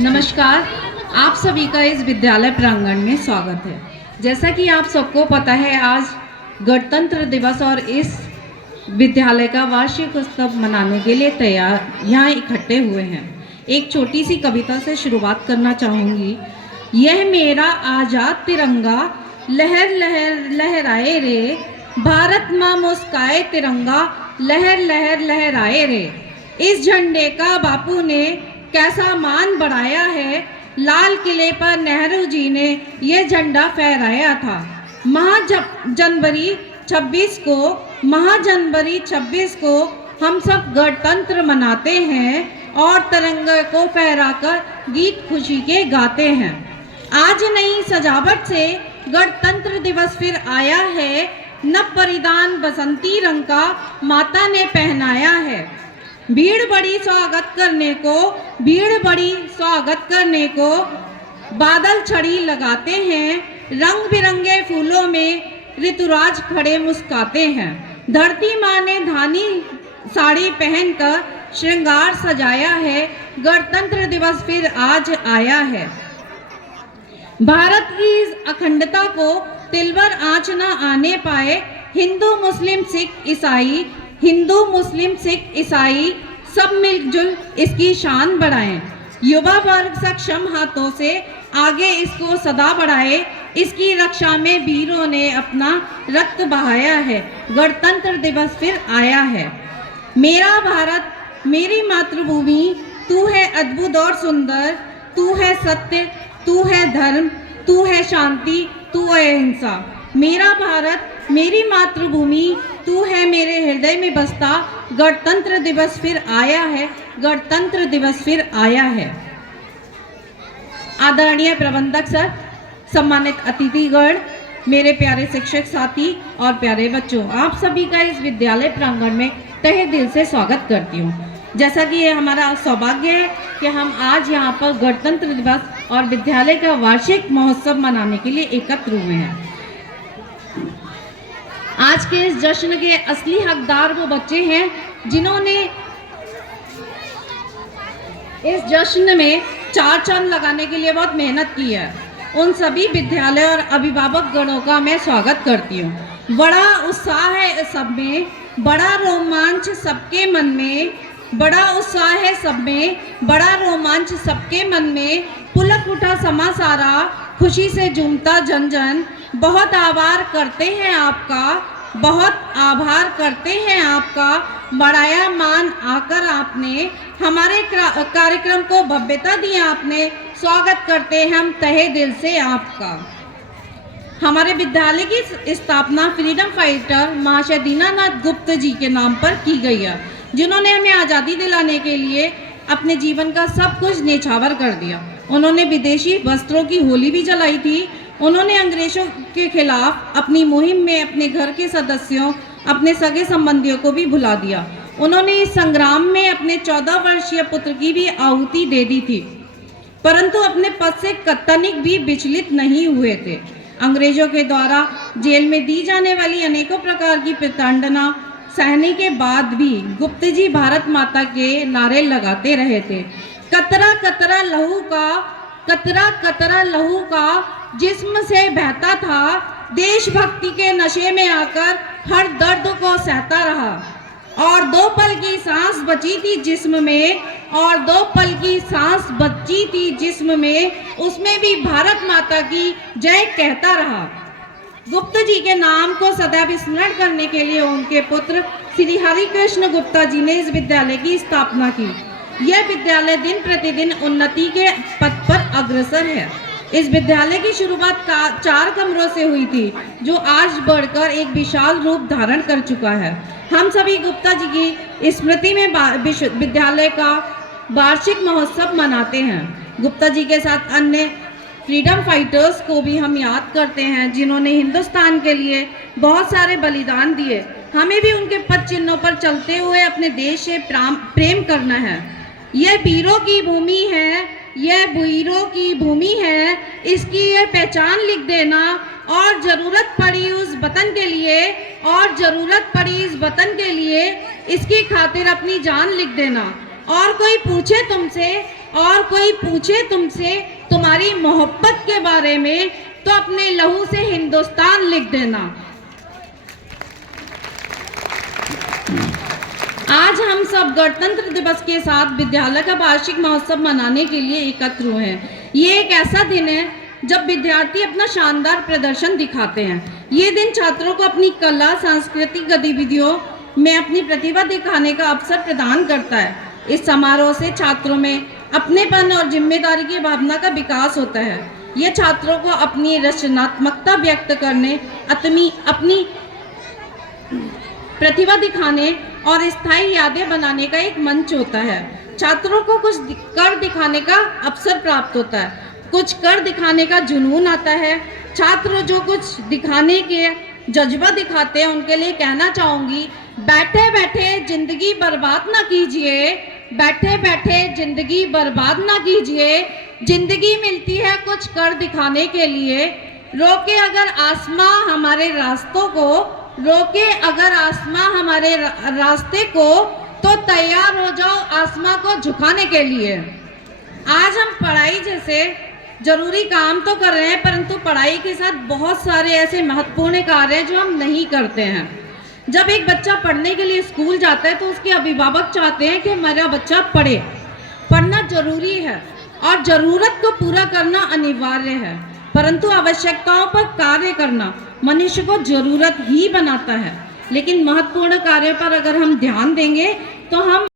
नमस्कार। आप सभी का इस विद्यालय प्रांगण में स्वागत है। जैसा कि आप सबको पता है, आज गणतंत्र दिवस और इस विद्यालय का वार्षिक उत्सव मनाने के लिए तैयार यहाँ इकट्ठे हुए हैं। एक छोटी सी कविता से शुरुआत करना चाहूँगी। यह मेरा आज़ाद तिरंगा लहर लहर लहराए रे, भारत माँ मुस्काए तिरंगा लहर लहर लहराए रे। इस झंडे का बापू ने कैसा मान बढ़ाया है, लाल किले पर नेहरू जी ने यह झंडा फहराया था। महाजनवरी 26 को हम सब गणतंत्र मनाते हैं और तिरंगे को फहराकर गीत खुशी के गाते हैं। आज नई सजावट से गणतंत्र दिवस फिर आया है, नव परिधान बसंती रंग का माता ने पहनाया है। भीड़ बड़ी स्वागत करने को बादल छड़ी लगाते हैं, रंग बिरंगे फूलों में ऋतुराज खड़े मुस्काते हैं। धरती माँ ने धानी साड़ी पहनकर श्रृंगार सजाया है, गणतंत्र दिवस फिर आज आया है। भारत की इस अखंडता को तिलवर आंच न आने पाए, हिंदू मुस्लिम सिख ईसाई सब मिलजुल इसकी शान बढ़ाएं। युवा वर्ग सक्षम हाथों से आगे इसको सदा बढ़ाए, इसकी रक्षा में वीरों ने अपना रक्त बहाया है, गणतंत्र दिवस फिर आया है। मेरा भारत मेरी मातृभूमि, तू है अद्भुत और सुंदर, तू है सत्य, तू है धर्म, तू है शांति, तू है अहिंसा। मेरा भारत मेरी मातृभूमि, तू है मेरे हृदय में बसता, गणतंत्र दिवस फिर आया है, गणतंत्र दिवस फिर आया है। आदरणीय प्रबंधक सर, सम्मानित अतिथिगण, मेरे प्यारे शिक्षक साथी और प्यारे बच्चों, आप सभी का इस विद्यालय प्रांगण में तहे दिल से स्वागत करती हूँ। जैसा कि ये हमारा सौभाग्य है कि हम आज यहाँ पर गणतंत्र दिवस और विद्यालय का वार्षिक महोत्सव मनाने के लिए एकत्र हुए हैं। आज के इस जश्न के असली हकदार वो बच्चे हैं जिन्होंने इस जश्न में चार चांद लगाने के लिए बहुत मेहनत की है। उन सभी विद्यालय और अभिभावक गणों का मैं स्वागत करती हूँ। बड़ा उत्साह है सब में, बड़ा रोमांच सबके मन में, बड़ा उत्साह है सब में, बड़ा रोमांच सबके मन में, पुलक उठा समा सारा, खुशी से झूमता जन जन। बहुत आभार करते हैं आपका, बढ़ाया मान आकर आपने, हमारे कार्यक्रम को भव्यता दी आपने, स्वागत करते हैं हम तहे दिल से आपका। हमारे विद्यालय की स्थापना फ्रीडम फाइटर महाशय दीनानाथ गुप्त जी के नाम पर की गई है, जिन्होंने हमें आज़ादी दिलाने के लिए अपने जीवन का सब कुछ न्यौछावर कर दिया। उन्होंने विदेशी वस्त्रों की होली भी जलाई थी। उन्होंने अंग्रेजों के खिलाफ अपनी मुहिम में अपने घर के सदस्यों, अपने सगे संबंधियों को भी भुला दिया। उन्होंने इस संग्राम में अपने 14 वर्षीय पुत्र की भी आहुति दे दी थी, परंतु अपने पद से कतनिक भी विचलित नहीं हुए थे। अंग्रेजों के द्वारा जेल में दी जाने वाली अनेकों प्रकार की प्रताड़ना सहने के बाद भी गुप्त जी भारत माता के नारे लगाते रहे थे। कतरा कतरा लहू का जिस्म से बहता था, देशभक्ति के नशे में आकर हर दर्द को सहता रहा, और 2 पल की सांस बची थी जिस्म में, उसमें भी भारत माता की जय कहता रहा। गुप्त जी के नाम को सदैव स्मरण करने के लिए उनके पुत्र श्री हरिकृष्ण गुप्ता जी ने इस विद्यालय की स्थापना की। यह विद्यालय दिन प्रतिदिन उन्नति के पथ पर अग्रसर है। इस विद्यालय की शुरुआत 4 कमरों से हुई थी, जो आज बढ़कर एक विशाल रूप धारण कर चुका है। हम सभी गुप्ता जी की स्मृति में विद्यालय का वार्षिक महोत्सव मनाते हैं। गुप्ता जी के साथ अन्य फ्रीडम फाइटर्स को भी हम याद करते हैं, जिन्होंने हिंदुस्तान के लिए बहुत सारे बलिदान दिए। हमें भी उनके पद चिन्हों पर चलते हुए अपने देश से प्रेम करना है। यह वीरों की भूमि है, इसकी यह पहचान लिख देना, और जरूरत पड़ी उस वतन के लिए इसकी खातिर अपनी जान लिख देना। और कोई पूछे तुमसे और कोई पूछे तुमसे तुम्हारी मोहब्बत के बारे में तो अपने लहू से हिंदुस्तान लिख देना। आज हम सब गणतंत्र दिवस के साथ विद्यालय का वार्षिक महोत्सव मनाने के लिए एकत्र हुए हैं। ये एक ऐसा दिन है जब विद्यार्थी अपना शानदार प्रदर्शन दिखाते हैं। ये दिन छात्रों को अपनी कला, सांस्कृतिक गतिविधियों में अपनी प्रतिभा दिखाने का अवसर प्रदान करता है। इस समारोह से छात्रों में अपनेपन और जिम्मेदारी की भावना का विकास होता है। ये छात्रों को अपनी रचनात्मकता व्यक्त करने, अपनी प्रतिभा दिखाने और स्थायी यादें बनाने का एक मंच होता है। छात्रों को कुछ कर दिखाने का अवसर प्राप्त होता है, कुछ कर दिखाने का जुनून आता है। छात्र जो कुछ दिखाने के जज्बा दिखाते हैं, उनके लिए कहना चाहूँगी, बैठे बैठे जिंदगी बर्बाद ना कीजिए, बैठे बैठे जिंदगी बर्बाद ना कीजिए। जिंदगी मिलती है कुछ कर दिखाने के लिए। रोके अगर आसमां हमारे रास्तों को, रोके अगर आसमां हमारे रास्ते को, तो तैयार हो जाओ आसमां को झुकाने के लिए। आज हम पढ़ाई जैसे जरूरी काम तो कर रहे हैं, परंतु पढ़ाई के साथ बहुत सारे ऐसे महत्वपूर्ण कार्य हैं जो हम नहीं करते हैं। जब एक बच्चा पढ़ने के लिए स्कूल जाता है तो उसके अभिभावक चाहते हैं कि मेरा बच्चा पढ़े। पढ़ना जरूरी है और जरूरत को पूरा करना अनिवार्य है, परंतु आवश्यकताओं पर कार्य करना मनुष्य को जरूरत ही बनाता है। लेकिन महत्वपूर्ण कार्य पर अगर हम ध्यान देंगे तो हम